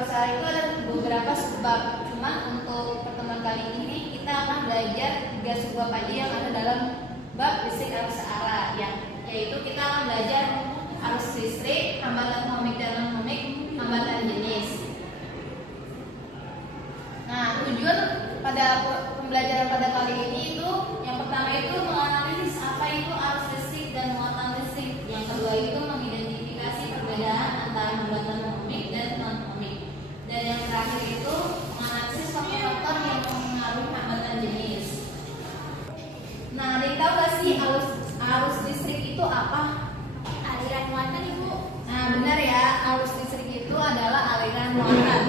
arus arah itu ada beberapa subbab. Cuman untuk pertemuan kali ini kita akan belajar 3 subbab aja yang ada dalam bab listrik arus arah, yaitu kita akan belajar arus listrik, hambatan ohmik dan non-ohmik, hambatan jenis. Nah, tujuan pada pembelajaran pada kali ini itu yang pertama itu menganalisis apa itu arus listrik dan muatan listrik. Yang kedua itu mengidentifikasi perbedaan antara hambatan ohmik dan non-ohmik. Dan yang terakhir itu menganalisis faktor-faktor yang mempengaruhi hambatan jenis. Nah, ada yang tahu gak sih arus listrik itu apa? Aliran muatan, Ibu. Nah, benar ya, arus listrik itu adalah aliran muatan.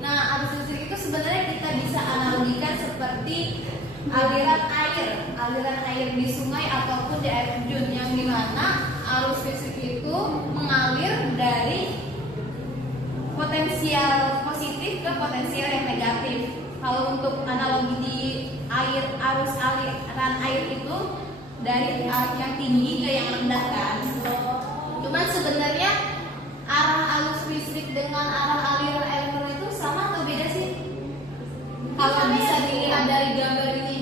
Nah, arus listrik itu sebenarnya kita bisa analogikan seperti aliran air di sungai ataupun di air terjun, yang dimana arus listrik itu mengalir dari potensial positif ke potensial yang negatif. Kalau untuk analogi di arus aliran air itu dari arah yang tinggi ke yang rendah kan. Cuman sebenarnya arah arus listrik dengan arah aliran elektron itu sama atau beda sih? Kalau bisa dilihat dari gambar ini,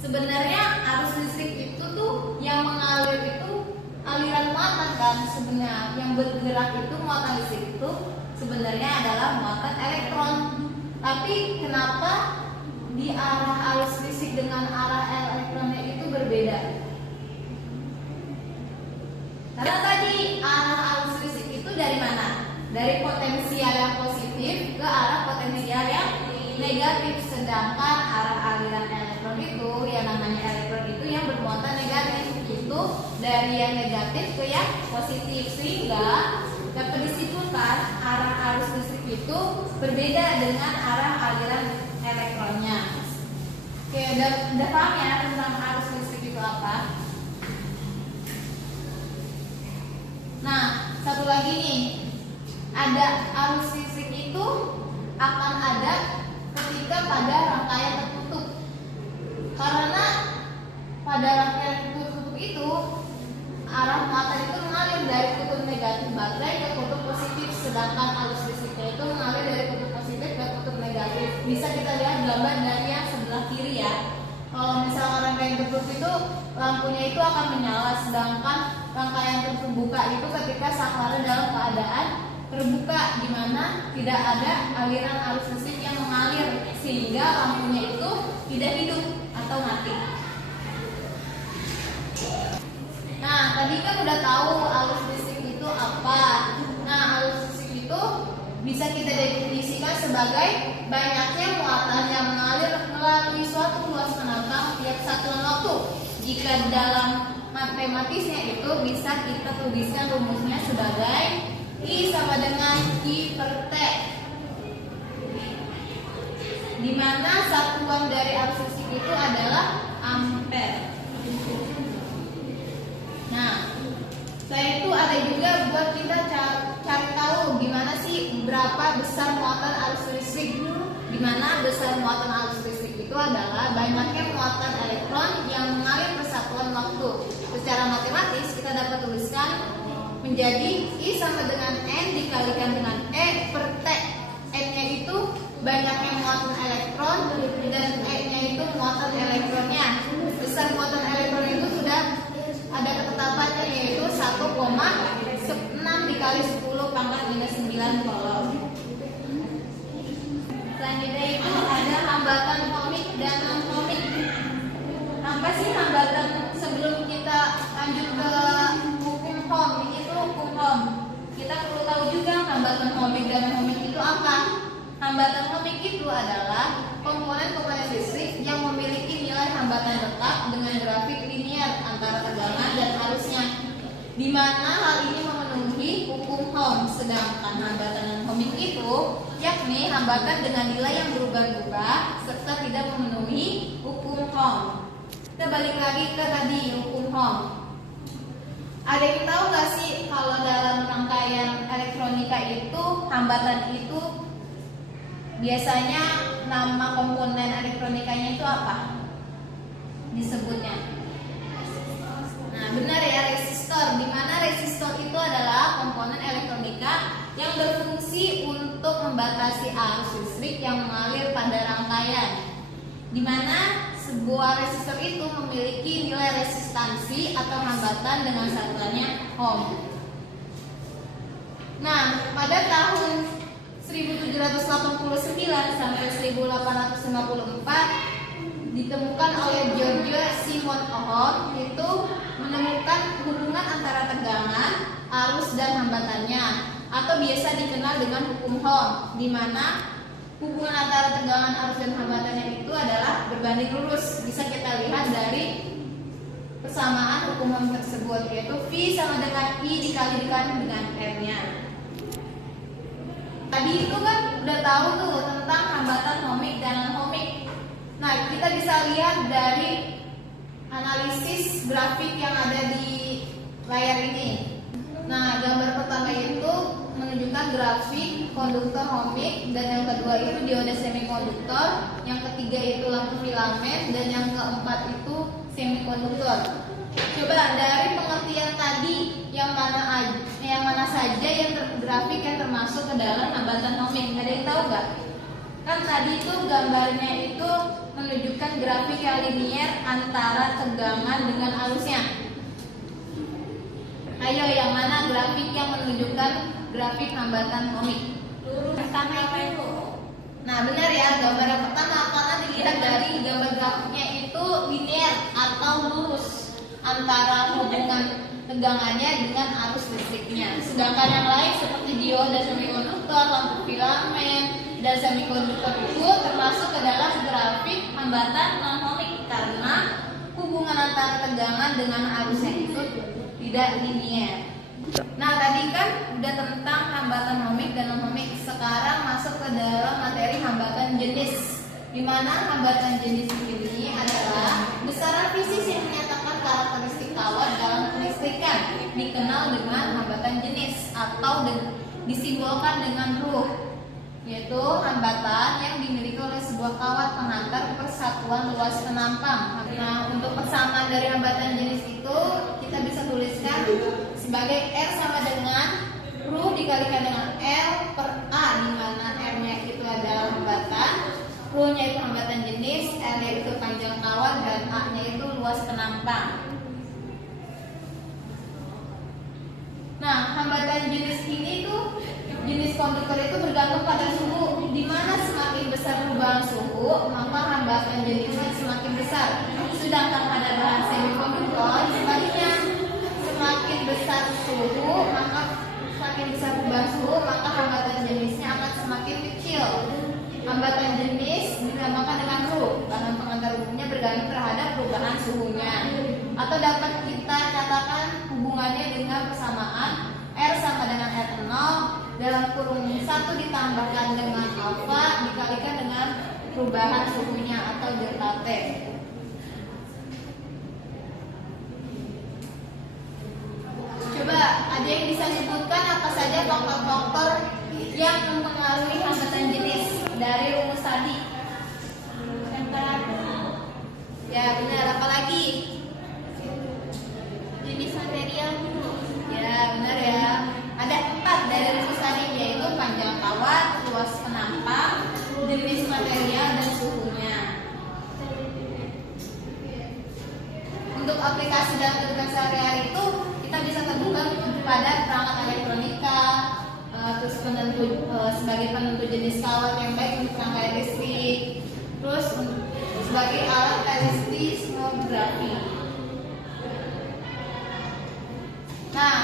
sebenarnya arus listrik itu tuh yang mengalir itu aliran muatan kan sebenarnya. Yang bergerak itu muatan listrik itu sebenarnya adalah muatan elektron. Tapi kenapa di arah arus listrik dengan arah elektronnya itu berbeda? Karena tadi arah arus listrik itu dari mana? Dari potensial yang positif ke arah potensial yang negatif. Sedangkan arah aliran elektron itu, yang namanya elektron itu yang bermuatan negatif, itu dari yang negatif ke yang positif. Sehingga dapat disimpulkan arah arus listrik itu berbeda dengan arah aliran elektronnya. Oke, udah paham ya tentang arus listrik itu apa? Nah, satu lagi nih, ada arus listrik itu akan ada ketika pada rangkaian tertutup. Karena pada rangkaian tertutup itu arah muatan itu mengalir dari kutub negatif baterai ke kutub positif, sedangkan arus listriknya itu mengalir dari kutub positif ke kutub negatif. Bisa kita lihat gambar dari yang sebelah kiri ya. Kalau misalkan rangkaian tertutup itu lampunya itu akan menyala, sedangkan rangkaian terbuka itu ketika saklarnya dalam keadaan terbuka, di mana tidak ada aliran arus listrik yang mengalir, sehingga lampunya itu tidak hidup atau mati. Nah, tadi kan udah tahu arus listrik itu apa. Nah, arus listrik itu bisa kita definisikan sebagai banyaknya muatan yang mengalir melalui suatu ruas penambang tiap satuan waktu. Jika dalam matematisnya itu bisa kita tuliskan rumusnya sebagai I sama dengan I per T, di mana satuan dari arus listrik itu adalah ampere. Nah, saya itu ada juga buat kita cari tahu gimana sih berapa besar muatan arus listrik. Di mana besar muatan arus listrik itu adalah banyaknya muatan elektron yang mengalir persatuan waktu. Secara matematis kita dapat tuliskan menjadi I sama dengan N dikalikan dengan E per T. N-nya itu banyaknya muatan elektron dan E-nya itu muatan elektronnya. Besar muatan elektron itu sudah ada ketetapannya, yaitu 1,6 dikali 10 pangkat minus 9 kolom. Selanjutnya itu ada hambatan ohmik dan non-ohmik. Apa sih hambatan? Sebelum kita lanjut ke hukum Ohm, ini tuh hukum Ohm, kita perlu tahu juga hambatan ohmik dan non-ohmik itu apa. Hambatan ohmik itu adalah komponen-komponen listrik yang memiliki nilai hambatan tetap dengan grafik linear antara tegangan dan arusnya, di mana hal ini memenuhi hukum Ohm. Sedangkan hambatan non-ohmik itu yakni hambatan dengan nilai yang berubah-ubah serta tidak memenuhi hukum Ohm. Kita balik lagi ke tadi hukum Ohm. Ada yang tahu nggak sih kalau dalam rangkaian elektronika itu hambatan itu biasanya nama komponen elektronikanya itu apa disebutnya? Nah, benar ya, resistor. Di mana resistor itu adalah komponen elektronika yang berfungsi untuk membatasi arus listrik yang mengalir pada rangkaian, di mana sebuah resistor itu memiliki nilai resistansi atau hambatan dengan satuannya ohm. Nah, pada tahun 1789 sampai 1854 ditemukan oleh George Simon Ohm itu menemukan hubungan antara tegangan, arus dan hambatannya, atau biasa dikenal dengan hukum Ohm, di mana hubungan antara tegangan, arus dan hambatannya itu adalah berbanding lurus. Bisa kita lihat dari persamaan hukum Ohm tersebut, yaitu V sama dengan I dikalikan dengan R-nya. Tadi itu kan udah tahu tuh tentang hambatan ohmik dan non-ohmik. Nah, kita bisa lihat dari analisis grafik yang ada di layar ini. Nah, gambar pertama itu menunjukkan grafik konduktor ohmik, dan yang kedua itu dioda semikonduktor, yang ketiga itu lampu filamen, dan yang keempat itu semikonduktor. Coba dari pengertian tadi yang mana saja yang grafik yang termasuk ke dalam hambatan ohmik? Ada yang tahu nggak? Kan tadi itu gambarnya itu menunjukkan grafik yang linier antara tegangan dengan arusnya. Ayo, yang mana grafik yang menunjukkan grafik hambatan ohmik? Pertama itu. Nah, benar ya, gambar yang pertama karena dilihat dari gambar grafiknya itu linear atau lurus antara hubungan tegangannya dengan arus listriknya. Sedangkan yang lain seperti dioda semikonduktor, lampu filamen, dan semikonduktor itu termasuk ke dalam grafik hambatan non-ohmik karena hubungan antara tegangan dengan arusnya itu tidak linear. Nah, tadi kan udah tentang hambatan ohmik dan non-ohmik. Sekarang masuk ke dalam materi hambatan jenis, di mana hambatan jenis ini adalah besaran fisik yang menyatakan karakteristik kawat dalam kelistrikan, dikenal dengan hambatan jenis atau disimbolkan dengan Rho, yaitu hambatan yang dimiliki oleh sebuah kawat pengantar persatuan luas penampang. Nah, untuk persamaan dari hambatan jenis itu kita bisa tuliskan sebagai R sama dengan Rho dikalikan dengan L per A, di mana R-nya itu adalah hambatan, Rho-nya itu hambatan jenis, L-nya itu panjang kawat, dan A-nya itu luas penampang. Nah, hambatan jenis ini tuh, jenis konduktor itu bergantung pada suhu, di mana semakin besar perubahan suhu, maka hambatan jenisnya semakin besar. Sedangkan pada bahan semikonduktor sebaliknya, semakin besar suhu, maka semakin besar perubahan suhu, maka hambatan jenisnya akan semakin kecil. Hambatan jenis dinamakan dengan Rho karena pengantar umumnya bergantung terhadap perubahan suhunya. Atau dapat kita katakan hubungannya dengan persamaan R sama dengan R0 dalam kurung 1 ditambahkan dengan alfa dikalikan dengan perubahan suhunya atau delta T. Coba ada yang bisa sebutkan apa saja faktor-faktor yang mempengaruhi hambatan jenis dari rumus tadi? Temperatur. Ya benar, apa lagi? Jenis material dulu. Ya benar ya. Ada 4 dari rumus tadi, yaitu panjang kawat, luas penampang, jenis material, dan suhunya. Untuk aplikasi dalam kehidupan sehari-hari itu kita bisa temukan pada perangkat elektronika, terus sebagai penentu jenis kawat yang baik untuk rangkaian listrik, terus sebagai alat seismografi. Nah,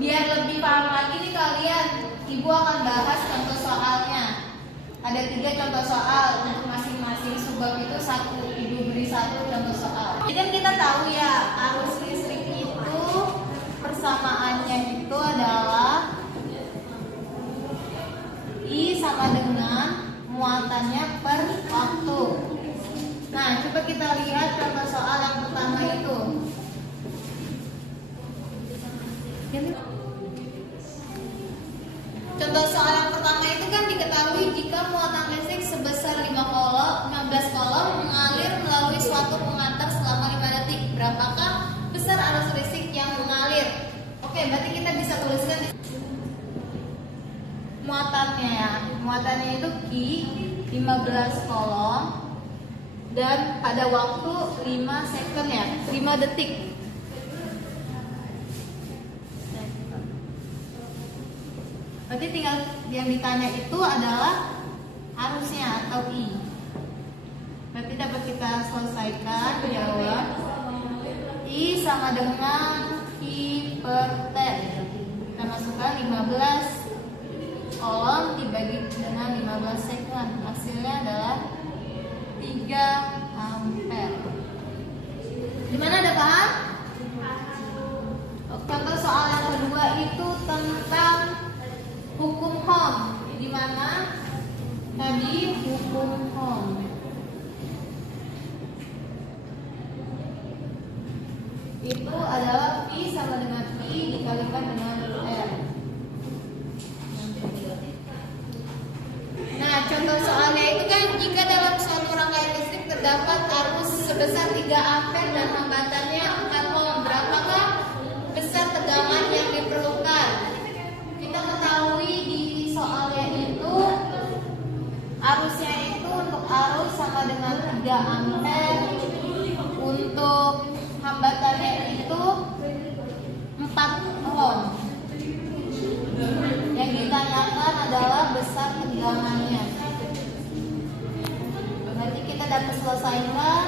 biar lebih paham lagi nih kalian, Ibu akan bahas contoh soalnya. Ada 3 contoh soal untuk masing-masing subbab itu 1. Ibu beri 1 contoh soal. Jadi kita tahu ya, arus listrik itu persamaannya itu adalah I sama dengan muatannya per waktu. Nah, coba kita lihat contoh soal yang pertama itu. Contoh soal yang pertama itu kan diketahui jika muatan listrik sebesar 15 kolom mengalir melalui suatu pengantar selama 5 detik. Berapakah besar arus listrik yang mengalir? Oke, berarti kita bisa tuliskan muatannya ya. Muatannya itu Ki 15 kolom dan pada waktu 5 second ya, 5 detik. Berarti tinggal yang ditanya itu adalah arusnya atau I. Berarti dapat kita selesaikan jawab I sama dengan I per T. Kita masukkan 15 kolom dibagi dengan 15 second. Hasilnya adalah 3 ampere. Gimana, ada paham? Contoh soal yang kedua itu tentang hukum Ohm. Di mana tadi hukum Ohm itu adalah V sama dengan I dikalikan dengan R. Nah, contoh soalnya itu kan jika dalam suatu rangkaian listrik terdapat arus sebesar 3 ampere dan hambatannya 4 ohm, berapakah besar tegangan yang diperlukan? Kita ketahui di soalnya itu arusnya itu untuk arus sama dengan 3 ampere, untuk hambatannya itu 4 ohm. Yang ditanyakan adalah besar tegangannya. Nanti kita dapat selesaikan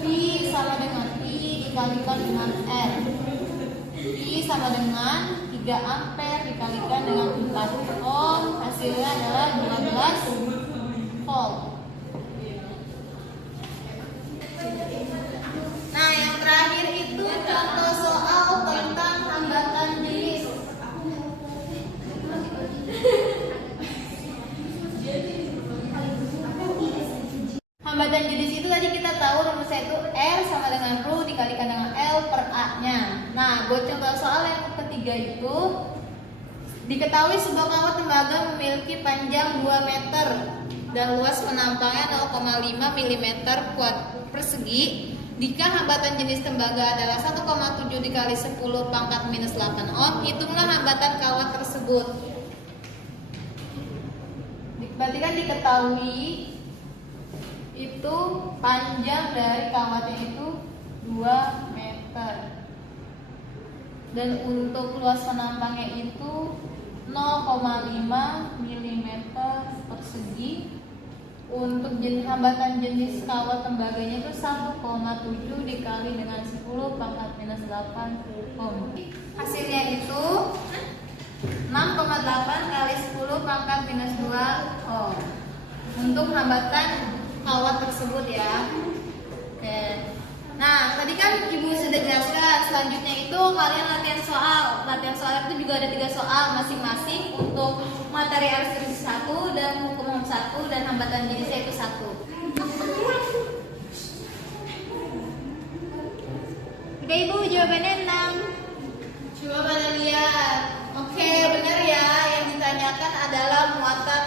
V sama dengan I dikalikan dengan R. I sama dengan 3 ampere dikalikan dengan 4 ohm, hasilnya adalah 12 volt. Nah, yang terakhir itu contoh soal tentang hambatan jenis. Hambatan jenis itu tadi kita tahu rumusnya itu R sama dengan ρ dikalikan dengan L per A-nya. Nah, buat contoh soal yang ketiga itu diketahui sebuah kawat tembaga memiliki panjang 2 meter dan luas penampangnya 0,5 mm persegi. Jika hambatan jenis tembaga adalah 1,7 dikali 10 pangkat minus 8 ohm, hitunglah hambatan kawat tersebut. Berarti kan diketahui itu panjang dari kawatnya itu 2 meter dan untuk luas penampangnya itu 0,5 mm persegi. Untuk hambatan jenis kawat tembaganya itu 1,7 dikali dengan 10 pangkat minus 8 ohm. Hasilnya itu 6,8 kali 10 pangkat minus 2 ohm untuk hambatan kawat tersebut ya. Oke. Nah, tadi kan Ibu sudah jelaskan. Selanjutnya itu kalian latihan soal. Latihan soal itu juga ada 3 soal masing-masing untuk materi arus jenis 1 dan hukum Ohm 1 dan hambatan jenisnya itu 1. Oke, Ibu jawabannya 6. Coba pada lihat. Oke, benar ya. Yang ditanyakan adalah muatan